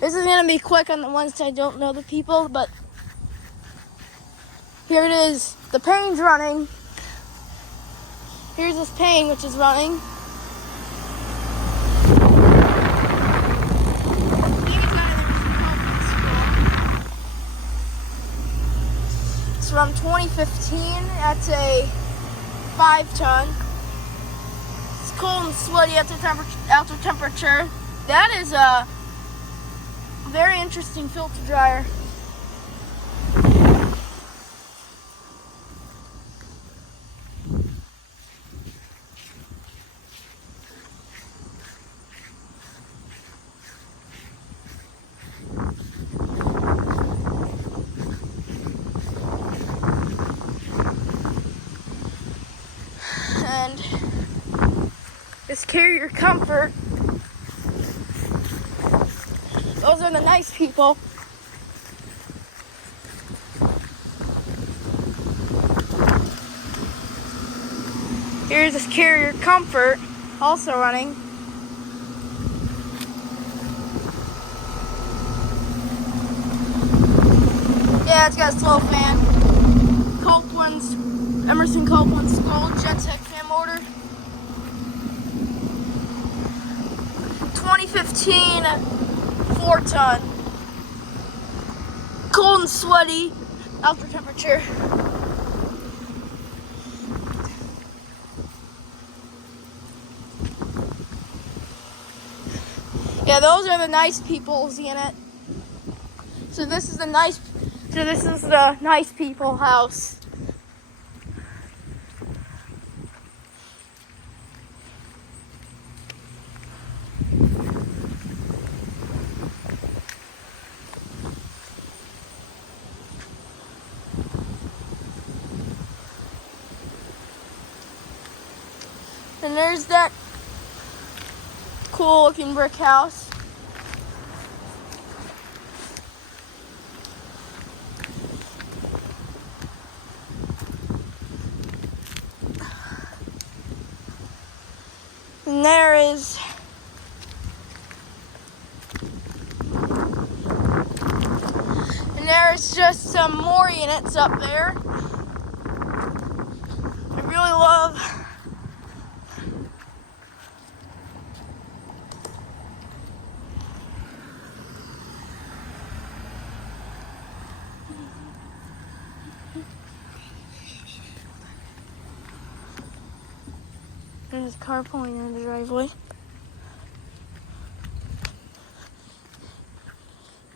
This is gonna be quick on the ones that don't know the people, but here it is. The Payne's running. Here's this Payne, which is running. It's from 2015. That's a 5-ton. It's cold and sweaty at the temperature. That is a very interesting filter dryer. And this Carrier Comfort. Those are the nice people. Here's this Carrier Comfort, also running. Yeah, it's got a slow fan. Copeland's, Emerson Copeland's Gold Genset fan motor. 2015 4-ton. Cold and sweaty, outdoor temperature. Yeah, those are the nice people's in it. So this is the nice people house. And there's that cool looking brick house. And there's just some more units up there. I really love There's a car pulling in the driveway.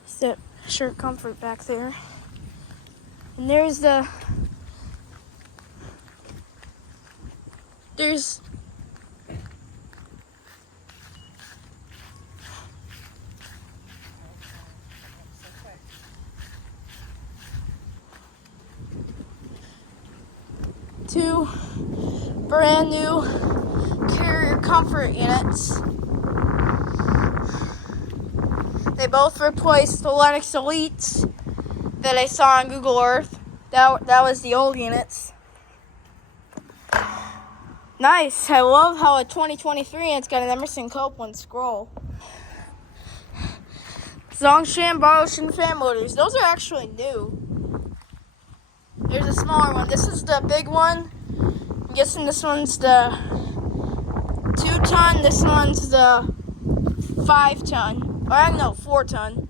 There's that shirt Comfort back there. And there's two brand new Carrier Comfort units. They both replaced the Lennox Elites that I saw on Google Earth. That was the old units. Nice. I love how a 2023 and it's got an Emerson Copeland scroll. Zongshan Baoshan fan motors. Those are actually new. There's a smaller one. This is the big one. I'm guessing this one's the 2-ton. This one's the 5-ton. Or no, 4-ton.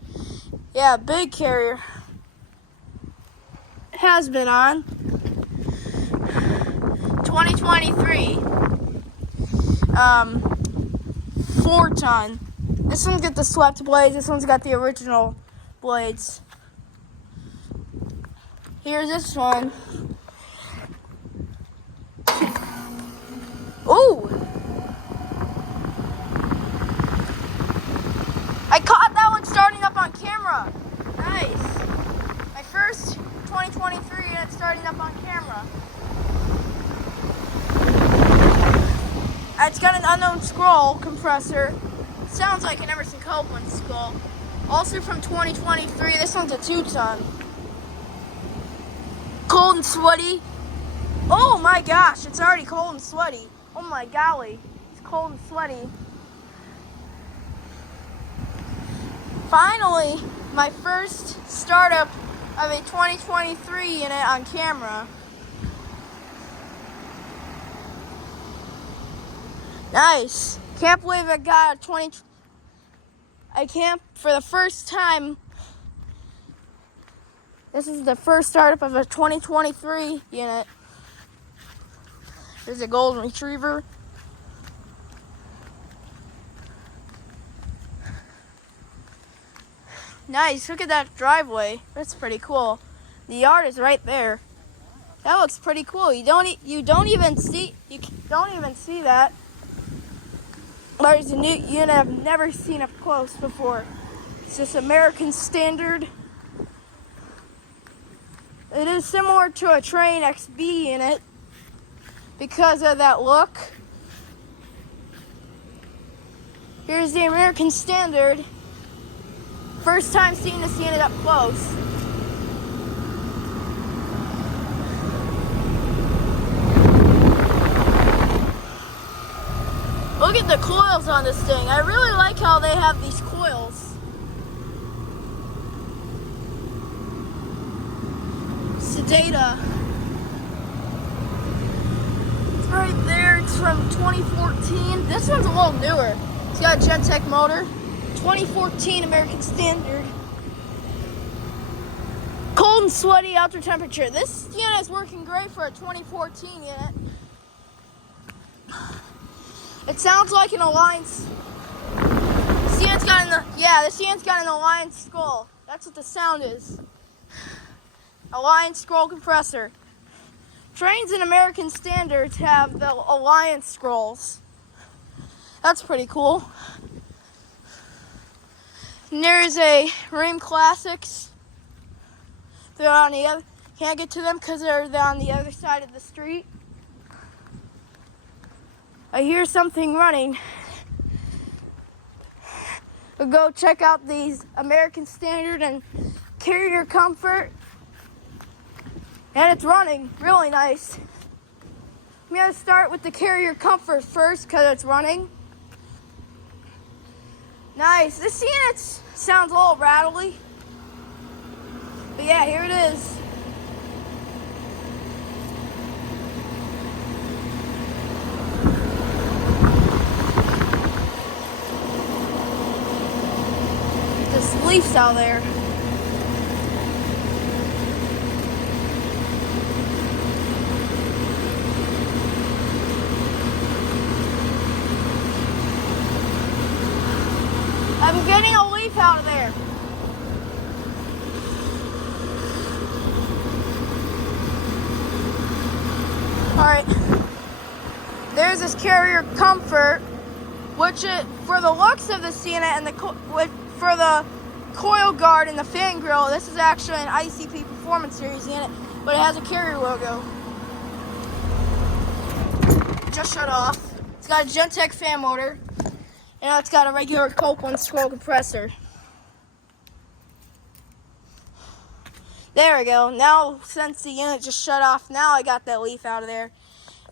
Yeah, big Carrier. It has been on. 2023. 4-ton. This one's got the swept blades. This one's got the original blades. Here's this one. Ooh! I caught that one starting up on camera. Nice. My first 2023 and it's starting up on camera. It's got an unknown scroll compressor. Sounds like an Emerson Copeland scroll. Also from 2023, this one's a 2-ton. Cold and sweaty. Oh my gosh, it's already cold and sweaty. Oh my golly, it's cold and sweaty. Finally, my first startup of a 2023 unit on camera. Nice. Can't believe I got a I can't, for the first time, this is the first startup of a 2023 unit. There's a golden retriever. Nice, look at that driveway. That's pretty cool. The yard is right there. That looks pretty cool. You don't even see that. There's a new unit I've never seen up close before. It's just American Standard. It is similar to a Train XB unit because of that look. Here's the American Standard. First time seeing this unit up close. Look at the coils on this thing. I really like how they have these coils. It's the data. It's right there. It's from 2014. This one's a little newer. It's got a Gentech motor. 2014 American Standard. Cold and sweaty outdoor temperature. This unit is working great for a 2014 unit. It sounds like an Alliance. This unit's got an Alliance scroll. That's what the sound is. Alliance scroll compressor. Trains and American Standards have the Alliance scrolls. That's pretty cool. And there's a Ream Classics. They're on the other. Can't get to them because they're on the other side of the street. I hear something running. We'll go check out these American Standard and Carrier Comfort. And it's running really nice. I'm going to start with the Carrier Comfort first because it's running. Nice. This unit sounds a little rattly. But yeah, here it is. There's leaves out there. I'm getting a leaf out of there. Alright. There's this Carrier Comfort, which for the looks of this unit and for the coil guard and the fan grill, this is actually an ICP Performance Series unit, but it has a Carrier logo. Just shut off. It's got a Gentech fan motor. And it's got a regular Copeland scroll compressor. There we go. Now, since the unit just shut off, now I got that leaf out of there.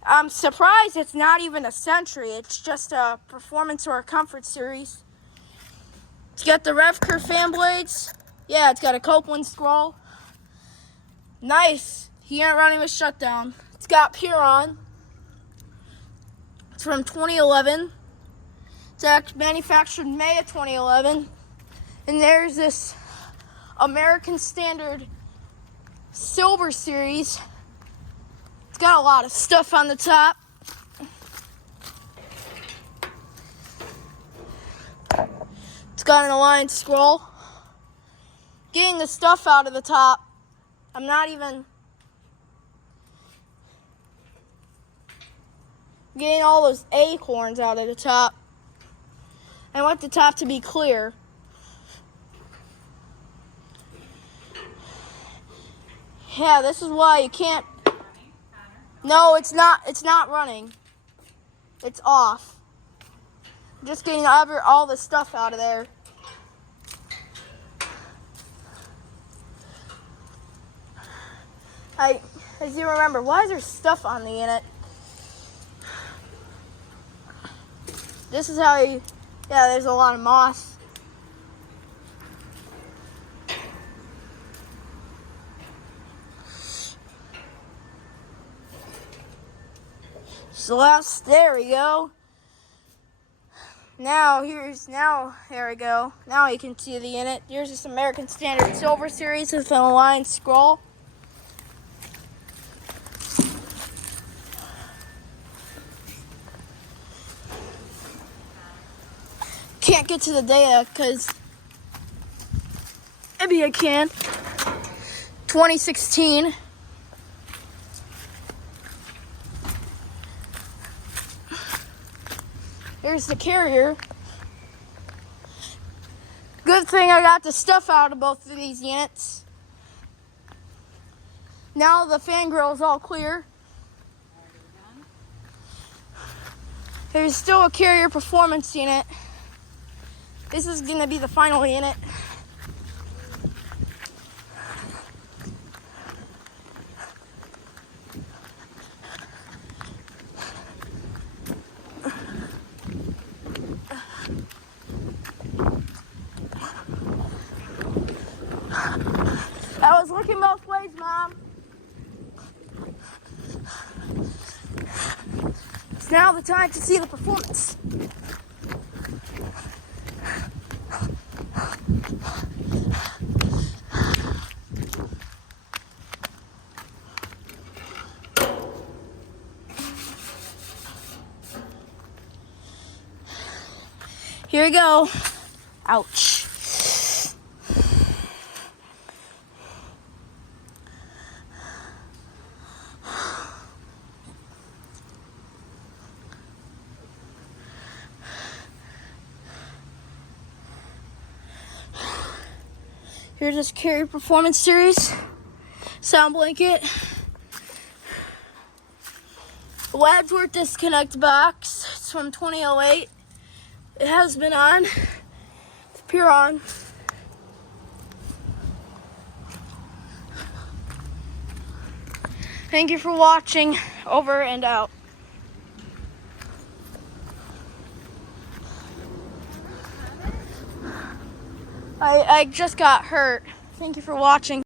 I'm surprised it's not even a Sentry. It's just a Performance or a Comfort Series. It's got the rev curve fan blades. Yeah, it's got a Copeland scroll. Nice. Unit running with shutdown. It's got Puron. It's from 2011. It's manufactured May of 2011. And there's this American Standard Silver Series. It's got a lot of stuff on the top. It's got an Alliance scroll. Getting the stuff out of the top. I'm not even getting all those acorns out of the top. I want the top to be clear. Yeah, this is why you can't. No, it's not. It's not running. It's off. I'm just getting all the stuff out of there. As you remember, why is there stuff on the unit? This is how you. Yeah, there's a lot of moss. Celeste, there we go. Now, there we go. Now you can see the unit. Here's this American Standard Silver Series with an aligned scroll. Can't get to the data because maybe I can. 2016. Here's the carrier. Good thing I got the stuff out of both of these units. Now the fan grill is all clear. There's still a carrier performance unit. This is going to be the final unit. I was looking both ways, Mom. It's now the time to see the performance. Here we go. Ouch. Here's this Carrier Performance Series sound blanket. The Wadsworth disconnect box. It's from 2008. It has been on. It's pure on. Thank you for watching. Over and out. I just got hurt. Thank you for watching.